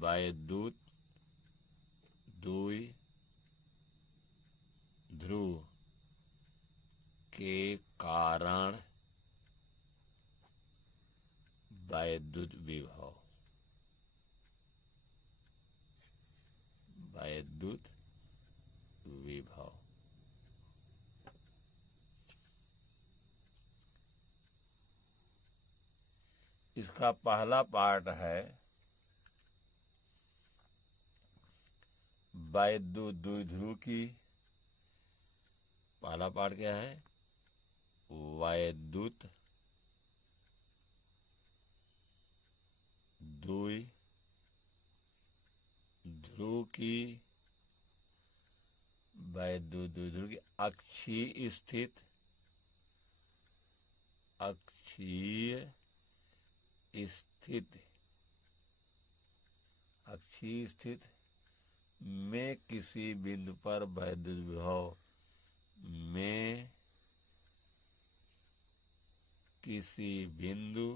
वैद्युत द्विध्रुव के कारण वैद्युत विभव, वैद्युत विभव। इसका पहला पार्ट है वैद्युत द्विध्रुव की, पहला पार्ट क्या है, वैद्युत द्विध्रुव की, वैद्युत द्विध्रुव की अक्षीय स्थित, अक्षीय स्थित में किसी बिंदु पर वैद्युत विभव में किसी बिंदु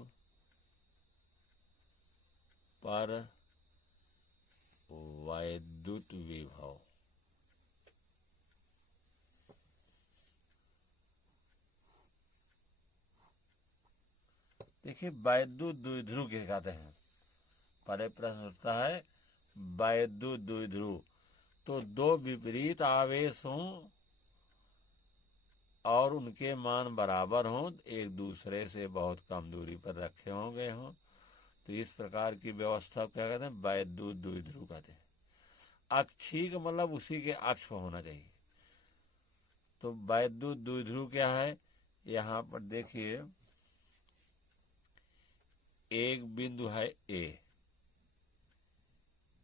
पर वैद्युत विभव, देखिए वैद्युत द्विध्रुव क्या कहते हैं। पहले प्रश्न उठता है वैद्युत द्विध्रुव, तो दो विपरीत आवेश हों और उनके मान बराबर हों, एक दूसरे से बहुत कम दूरी पर रखे हों, तो इस प्रकार की व्यवस्था क्या कहते हैं, वैद्युत द्विध्रुव कहते हैं। अक्षीय का मतलब उसी के अक्ष होना चाहिए। तो वैद्युत द्विध्रुव क्या है, यहाँ पर देखिए एक बिंदु है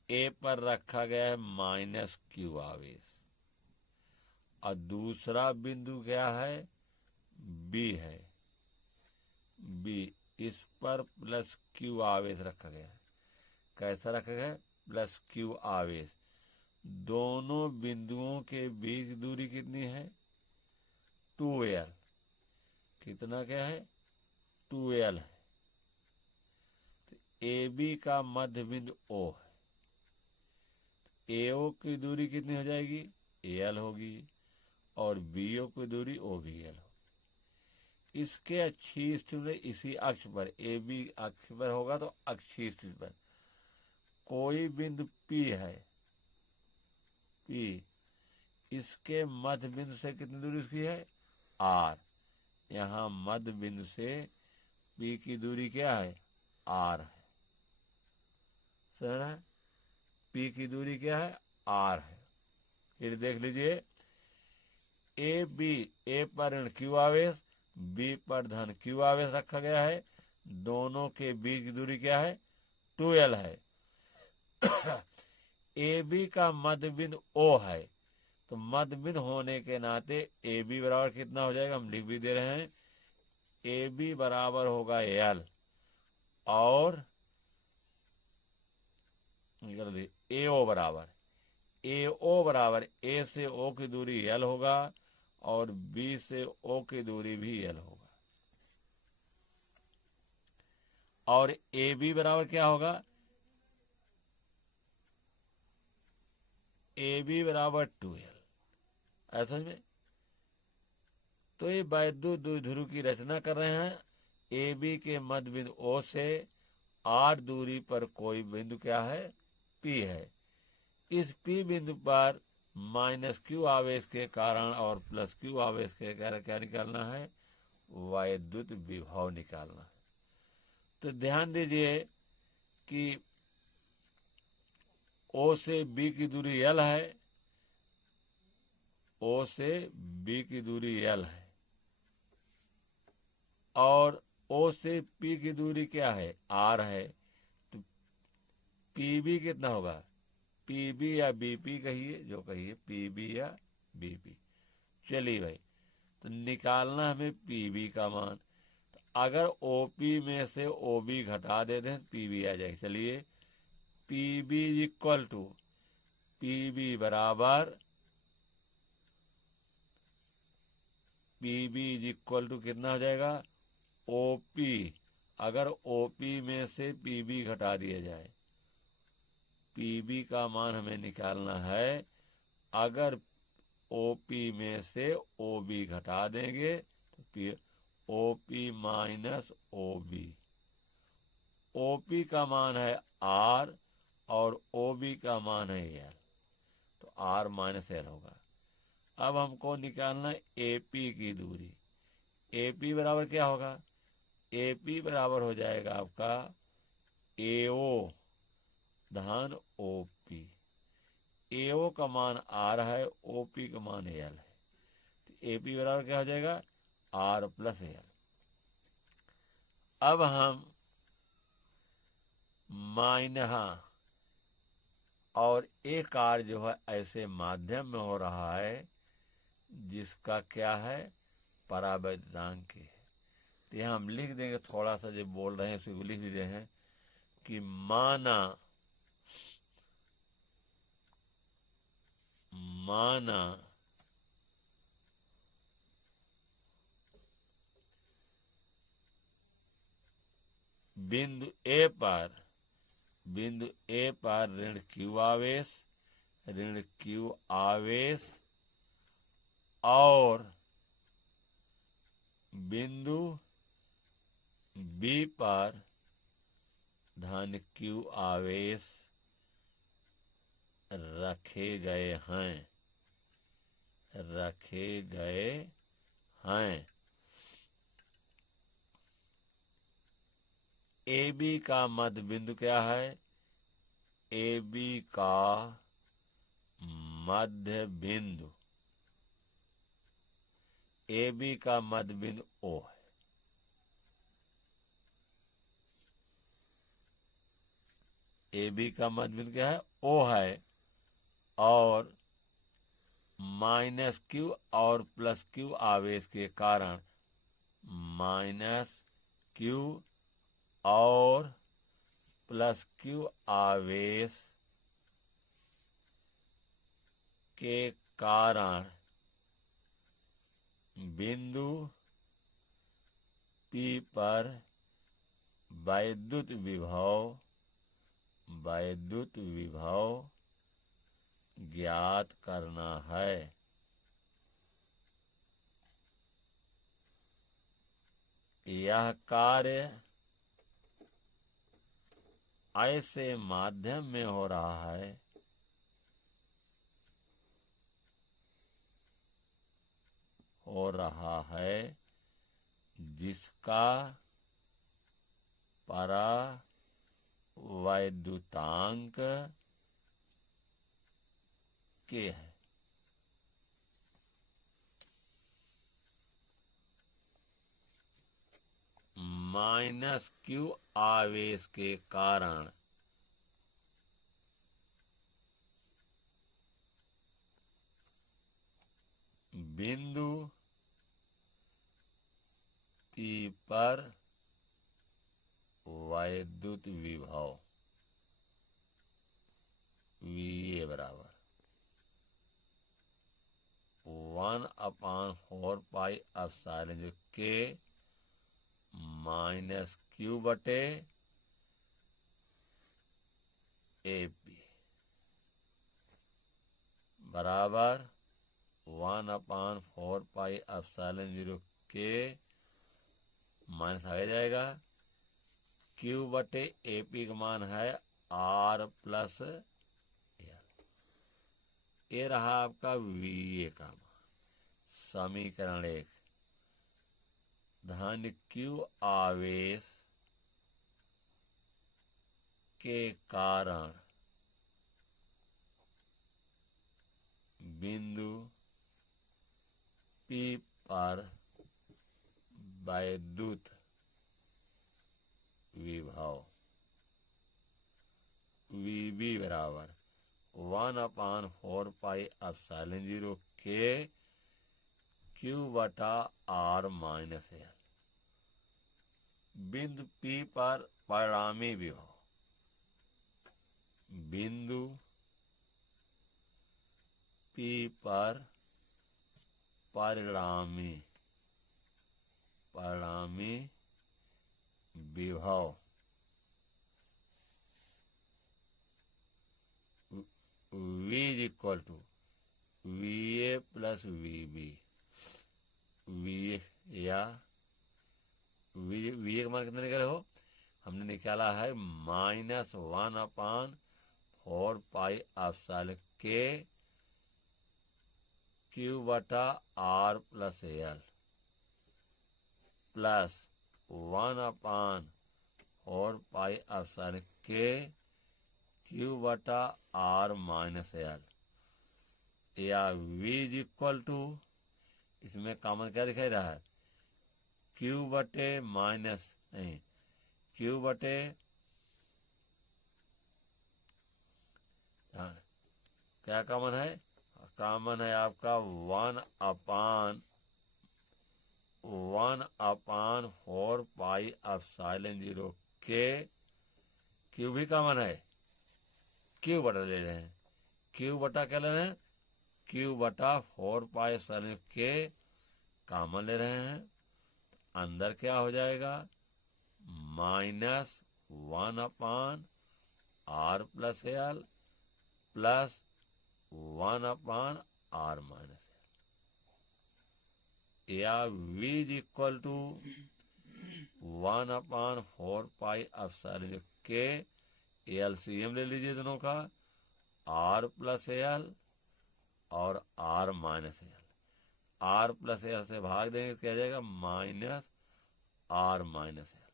ए पर रखा गया है -q आवेश, और दूसरा बिंदु क्या है, बी है, बी, इस पर +q आवेश रखा गया है। कैसा रखा गया है, +q आवेश। दोनों बिंदुओं के बीच दूरी कितनी है, 2l। कितना क्या है, 2l है। तो AB का मध्य बिंदु O है, AO की दूरी कितनी हो जाएगी, AL होगी, और BO की दूरी OBL होगी। इसके अक्षीय स्थिति में इसी अक्ष पर, AB अक्ष पर होगा तो अक्षीय स्थिति पर कोई बिंदु P है, P, इसके मध्य बिंदु से कितनी दूरी उसकी है, R। यहाँ मध्य बिंदु से P की दूरी क्या है, R है, समझ रहे हैं, P की दूरी क्या है, R है। फिर देख लीजिए A पर ऋण Q आवेश, B पर धन Q आवेश रखा गया है। दोनों के बीच की दूरी क्या है, 2l है। AB का मध्य बिंदु O है, तो मध्य बिंदु होने के नाते AB बराबर कितना हो जाएगा, हम लिख भी दे रहे हैं, AB बराबर होगा L, और निकल दी AO बराबर A से O की दूरी L होगा, और B से O की दूरी भी L होगा, और AB बराबर क्या होगा, AB बराबर 2l, ऐसा में। तो ये वैद्युत द्विध्रुव की रचना कर रहे हैं। AB के मध्य बिंदु O से R दूरी पर कोई बिंदु क्या है, P है। इस P बिंदु पर -q आवेश के कारण और +q आवेश के कारण क्या निकालना है, वैद्युत विभव निकालना है। तो ध्यान दीजिए कि O से B की दूरी L है, O से B की दूरी L है, और O से P की दूरी क्या है, R है। तो PB कितना होगा, PB या BP कहिए, जो कहिए, PB या BP। चलिए भाई, तो निकालना हमें PB का मान। तो अगर OP में से OB घटा देते हैं PB आ जाएगा। चलिए, PB इक्वल टू, PB बराबर, PB इक्वल टू कितना हो जाएगा, OP। अगर OP में से PB घटा दिया जाए पीबी का मान हमें निकालना है। अगर ओपी में से ओबी घटा देंगे तो ओपी माइनस ओबी। ओपी का मान है आर और ओबी का मान है एल, तो आर माइनस एल होगा। अब हमको निकालना है एपी की दूरी। एपी बराबर क्या होगा? एपी बराबर हो जाएगा आपका एओ धन ओपी। एओ का मान आर है, ओपी का मान एल है, तो एपी बराबर क्या हो जाएगा? R plus L. अब हम माइनहा और एक कार्य जो है ऐसे माध्यम में हो रहा है जिसका क्या है? परावैद्युतांक है। तो यहाँ हम लिख देंगे, थोड़ा सा जो बोल रहे हैं उसी को लिख भी रहे हैं कि माना बिंदु ए पर ऋण क्यू आवेश और बिंदु बी पर धन क्यू आवेश रखे गए हैं। ए बी का मध्य बिंदु क्या है? ए बी का मध्य बिंदु ओ है। ए बी का मध्य बिंदु क्या है? ओ है। और माइनस क्यू और प्लस क्यू आवेश के कारण माइनस क्यू और प्लस क्यू आवेश के कारण बिंदु पी पर वैद्युत विभव ज्ञात करना है। यह कार्य ऐसे माध्यम में हो रहा है जिसका परावैद्युतांक के है। माइनस क्यू आवेश के कारण बिंदु पी पर वैद्युत विभव VA बराबर 1/4 पाई एप्सिलॉन के माइनस क्यू बटे AP बराबर 1/4 पाई एप्सिलॉन के माइनस आ जाएगा क्यू बटे AP का मान है R प्लस एल। ये रहा आपका VA का मान। समीकरण 1, धन क्यू आवेश के कारण बिंदु P पर वैद्युत विभव VB बराबर 1/4 पाई एप्सिलॉन के Q बटा R माइनस एल। बिंदु P पर परिणामी विभव बिंदु P पर परिणामी विभव V is equal to VA plus VB। VA या VA का मान कितना निकाले हो? हमने निकाला है -1/4π Q बटा R plus L plus 1/4π Q बटा R माइनस L, या V इज इक्वल टू, इसमें कॉमन क्या दिखाई रहा है? Q बटे माइनस नहीं, Q बटे क्या कॉमन है? कॉमन है आपका 1/4π0 K। Q भी कॉमन है, Q बटा ले रहे हैं, Q बटा क्या ले रहे हैं? Q बटा 4π K कॉमन ले रहे हैं। अंदर क्या हो जाएगा? -1/R plus L plus 1/R minus L, या V is equal to 1/4π K। LCM ले लीजिए दोनों का, R प्लस L और R minus L। R plus L से भाग देंगे क्या जाएगा? -R माइनस L,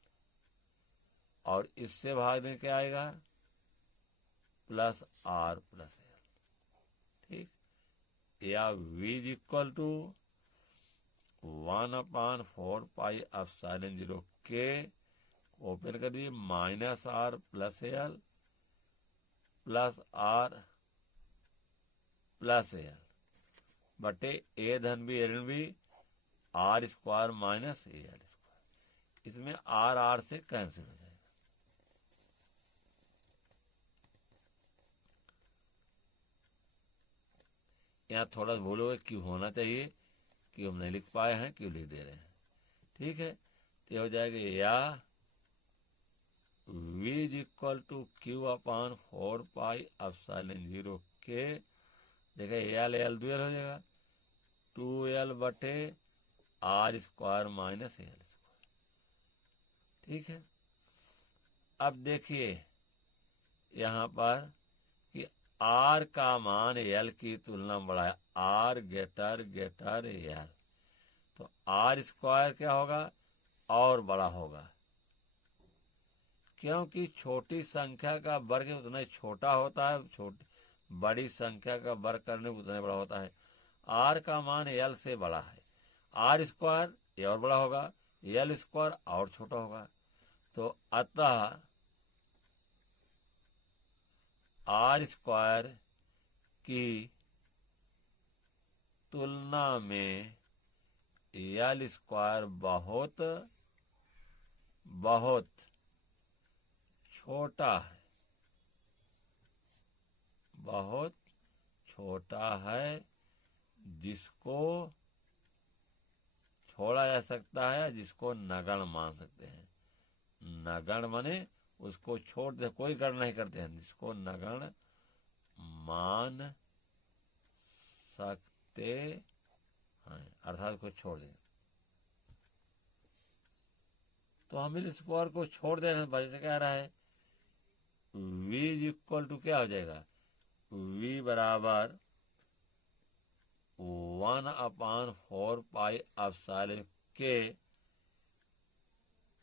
और इससे भाग देंगे क्या आएगा? Plus R plus L। ठीक, या V is equal to 1/4π0 K, open कर दिए, -R plus L plus R plus L बटे A धन B ऋण B R square minus AL square. इसमें R से कैंसिल हो जाएगा। यहाँ थोड़ा भूलोगे क्यों होना चाहिए, क्यों हम नहीं लिख पाए हैं, क्यों लिख दे रहे हैं। ठीक है, तो हो जाएगा या V is equal to Q/4π0 K। देखिए L दुएल हो जाएगा, 2L बटे R square minus L square. ठीक है, अब देखिए यहाँ पर कि R का मान L की तुलना में बड़ा है, R ग्रेटर L, तो R स्क्वायर क्या होगा? और बड़ा होगा, क्योंकि छोटी संख्या का वर्ग उतना ही छोटा होता है, बड़ी संख्या का वर्ग करने उतना ही बड़ा होता है। R का मान L से बड़ा है, R स्क्वायर ये और बड़ा होगा, L स्क्वायर और छोटा होगा। तो अतः R स्क्वायर की तुलना में L स्क्वायर बहुत छोटा है, बहुत छोटा है, जिसको छोड़ा जा सकता है, जिसको नगण्य मान सकते हैं। नगण्य माने उसको छोड़ दे, कोई गणना नहीं करते हैं, जिसको नगण्य मान सकते हैं, अर्थात उसको छोड़ दें। तो हम इस स्क्वायर को छोड़ दे रहे हैं, वजह से क्या आ रहा है? V इज इक्वल टू क्या हो जाएगा? V बराबर 1/4π K।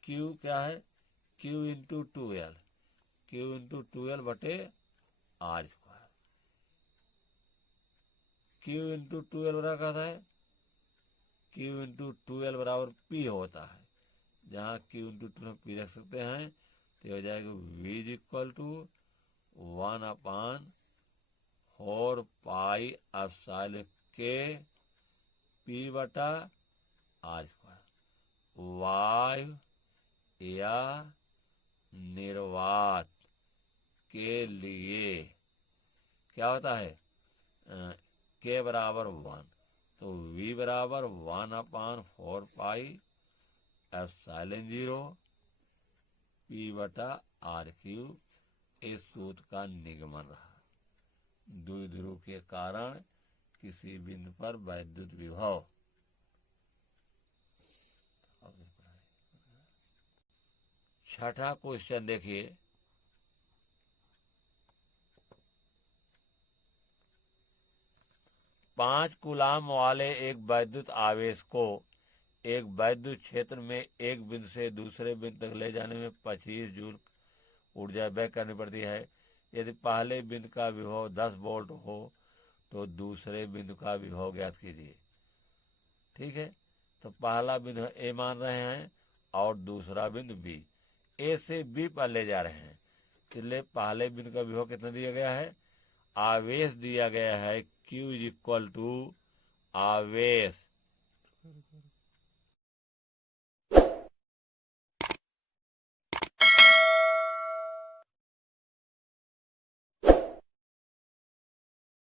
Q क्या है? Q into 2L, Q into 2L बटे R square. Q into 2L बराबर क्या है? Q इंटू 2L बराबर P होता है, जहाँ Q इंटू 2 P रख सकते हैं, तो हो जाएगा V is equal to 1/4π K P बटा R स्क्वायर। वायु या निर्वात के लिए क्या होता है? K बराबर 1, तो V बराबर 1/4π0 P बटा R क्यूब, इस सूत्र का निगमन रहा। द्विध्रुव के कारण किसी बिंदु पर वैद्युत विभव। छठा क्वेश्चन देखिए, पांच कूलाम वाले एक वैद्युत आवेश को एक वैद्युत क्षेत्र में एक बिंदु से दूसरे बिंदु तक ले जाने में 25 जूल ऊर्जा व्यय करनी पड़ती है। यदि पहले बिंदु का विभव 10 वोल्ट हो तो दूसरे बिंदु का विभव ज्ञात कीजिए। ठीक है, तो पहला बिंदु ए मान रहे हैं और दूसरा बिंदु बी। ए से बी पर ले जा रहे हैं, इसलिए पहले बिंदु का विभव कितना दिया गया है, आवेश दिया गया है Q इज इक्वल टू आवेश